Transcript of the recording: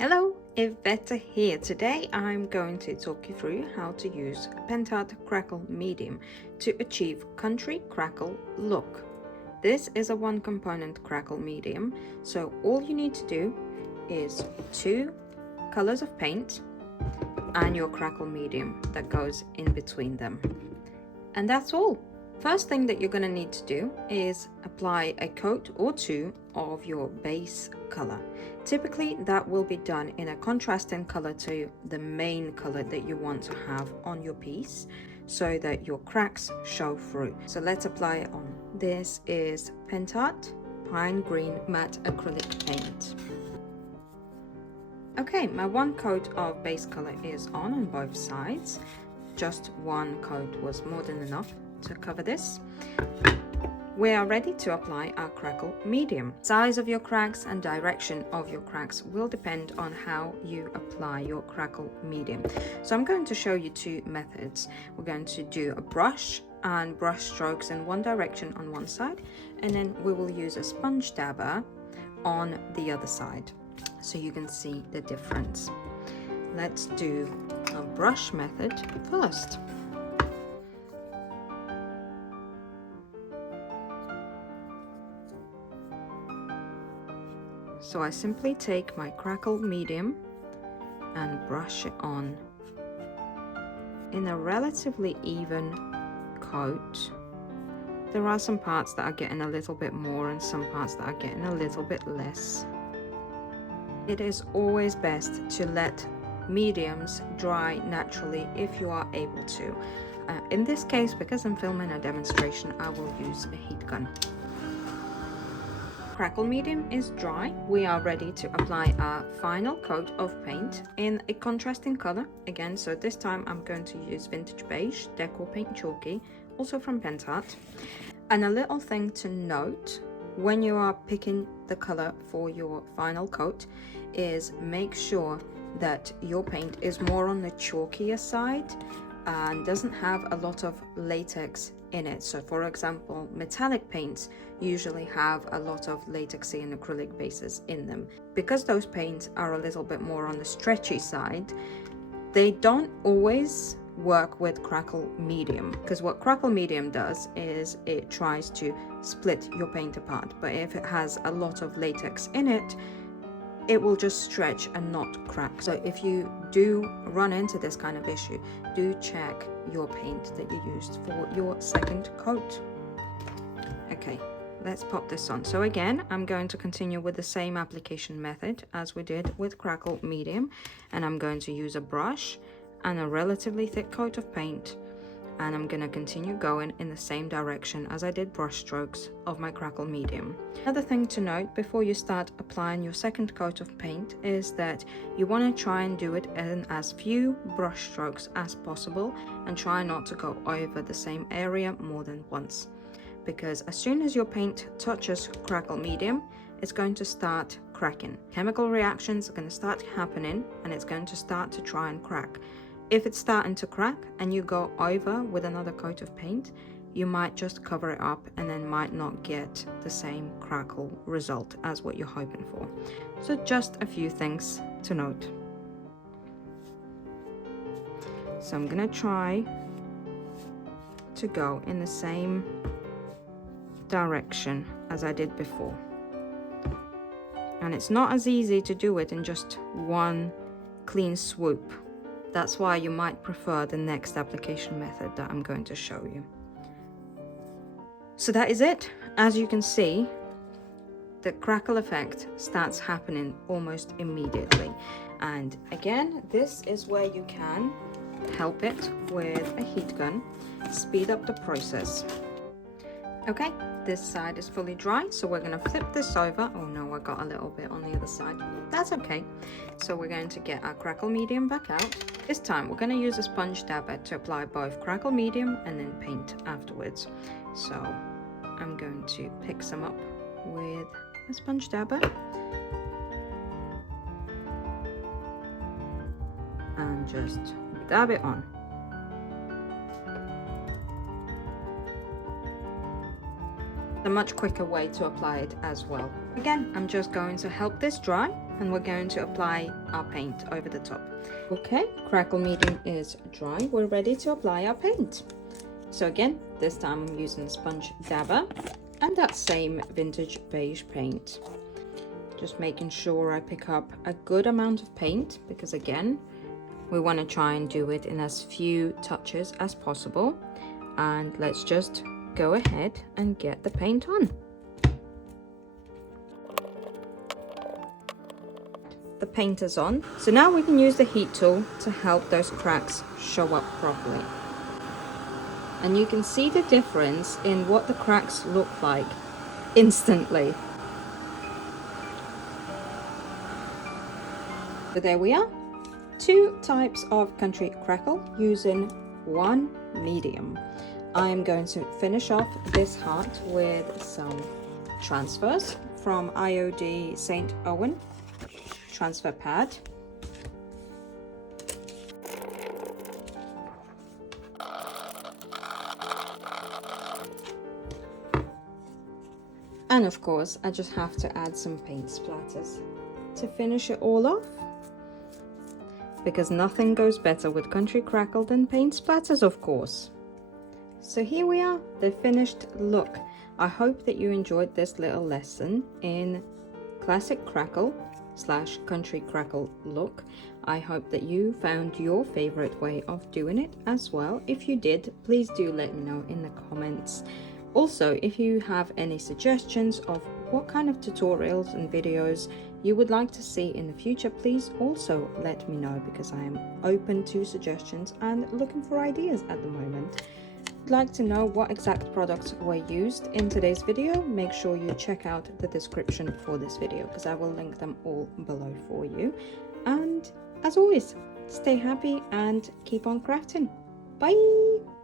Hello, Iveta here. Today I'm going to talk you through how to use Pentart Crackle Medium to achieve country crackle look. This is a one component crackle medium, so all you need to do is 2 colors of paint and your crackle medium that goes in between them. And that's all. First thing that you're going to need to do is apply a coat or 2 of your base color. Typically that will be done in a contrasting color to the main color that you want to have on your piece so that your cracks show through. So let's apply it on. This is Pentart Pine Green Matte Acrylic Paint. Okay, my 1 coat of base color is on both sides. Just 1 coat was more than enough to cover this. We are ready to apply our crackle medium. Size of your cracks and direction of your cracks will depend on how you apply your crackle medium. So I'm going to show you 2 methods. We're going to do a brush and brush strokes in one direction on one side, and then we will use a sponge dabber on the other side so you can see the difference. Let's do a brush method first. So I simply take my crackle medium and brush it on in a relatively even coat. There are some parts that are getting a little bit more and some parts that are getting a little bit less. It is always best to let mediums dry naturally if you are able to. In this case, because I'm filming a demonstration, I will use a heat gun. Crackle medium is dry. We are ready to apply our final coat of paint in a contrasting color again. So this time I'm going to use vintage beige Decoupage chalky, also from Pentart. And a little thing to note when you are picking the color for your final coat is make sure that your paint is more on the chalkier side and doesn't have a lot of latex in it. So for example, metallic paints usually have a lot of latexy and acrylic bases in them. Because those paints are a little bit more on the stretchy side, they don't always work with crackle medium, because what crackle medium does is it tries to split your paint apart, but if it has a lot of latex in it, it will just stretch and not crack. So if you do run into this kind of issue, do check your paint that you used for your second coat. Okay, let's pop this on. So again, I'm going to continue with the same application method as we did with crackle medium, and I'm going to use a brush and a relatively thick coat of paint, and I'm going to continue going in the same direction as I did brush strokes of my crackle medium. Another thing to note before you start applying your second coat of paint is that you want to try and do it in as few brush strokes as possible and try not to go over the same area more than once, because as soon as your paint touches crackle medium, it's going to start cracking. Chemical reactions are going to start happening and it's going to start to try and crack. If it's starting to crack and you go over with another coat of paint, you might just cover it up and then might not get the same crackle result as what you're hoping for. So just a few things to note. So I'm gonna try to go in the same direction as I did before. And it's not as easy to do it in just one clean swoop. That's why you might prefer the next application method that I'm going to show you. So that is it. As you can see, the crackle effect starts happening almost immediately. And again, this is where you can help it with a heat gun, speed up the process. Okay, this side is fully dry, so we're going to flip this over. Oh no, I got a little bit on the other side. That's okay. So we're going to get our crackle medium back out. This time we're going to use a sponge dabber to apply both crackle medium and then paint afterwards. So I'm going to pick some up with a sponge dabber and just dab it on. A much quicker way to apply it as well. Again, I'm just going to help this dry and we're going to apply our paint over the top. Okay, crackle medium is dry. We're ready to apply our paint. So again, this time I'm using sponge dabber and that same vintage beige paint. Just making sure I pick up a good amount of paint, because again, we want to try and do it in as few touches as possible. And let's just go ahead and get the paint on. The paint is on, so now we can use the heat tool to help those cracks show up properly. And you can see the difference in what the cracks look like instantly. So there we are, 2 types of country crackle using 1 medium. I am going to finish off this heart with some transfers from IOD St. Owen transfer pad. And of course, I just have to add some paint splatters to finish it all off, because nothing goes better with country crackle than paint splatters, of course. So here we are, the finished look. I hope that you enjoyed this little lesson in classic crackle / country crackle look. I hope that you found your favorite way of doing it as well. If you did, please do let me know in the comments. Also, if you have any suggestions of what kind of tutorials and videos you would like to see in the future, please also let me know, because I am open to suggestions and looking for ideas at the moment. If you'd like to know what exact products were used in today's video, make sure you check out the description for this video, because I will link them all below for you. And as always, stay happy and keep on crafting. Bye!